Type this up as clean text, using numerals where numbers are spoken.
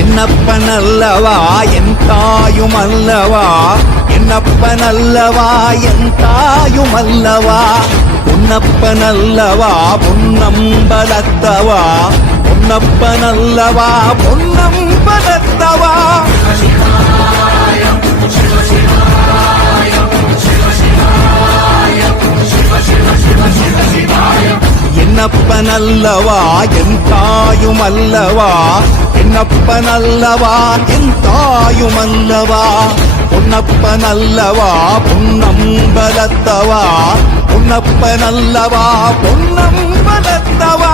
என்னப்பனல்லவா என் தாயுமல்லவா, என்னப்பனல்லவா என் தாயுமல்லவா, பொன்னப்பனல்லவா பொன்னம்பலத்தவா, பொன்னப்பனல்லவா பொன்னம்பலத்தவா. என்னப்பனல்லவா என் தாயுமல்லவா, என்னப்பனல்லவா என் தாயுமல்லவா, பொன்னப்பனல்லவா பொன்னம்பலத்தவா, பொன்னப்பனல்லவா பொன்னம்பலத்தவா.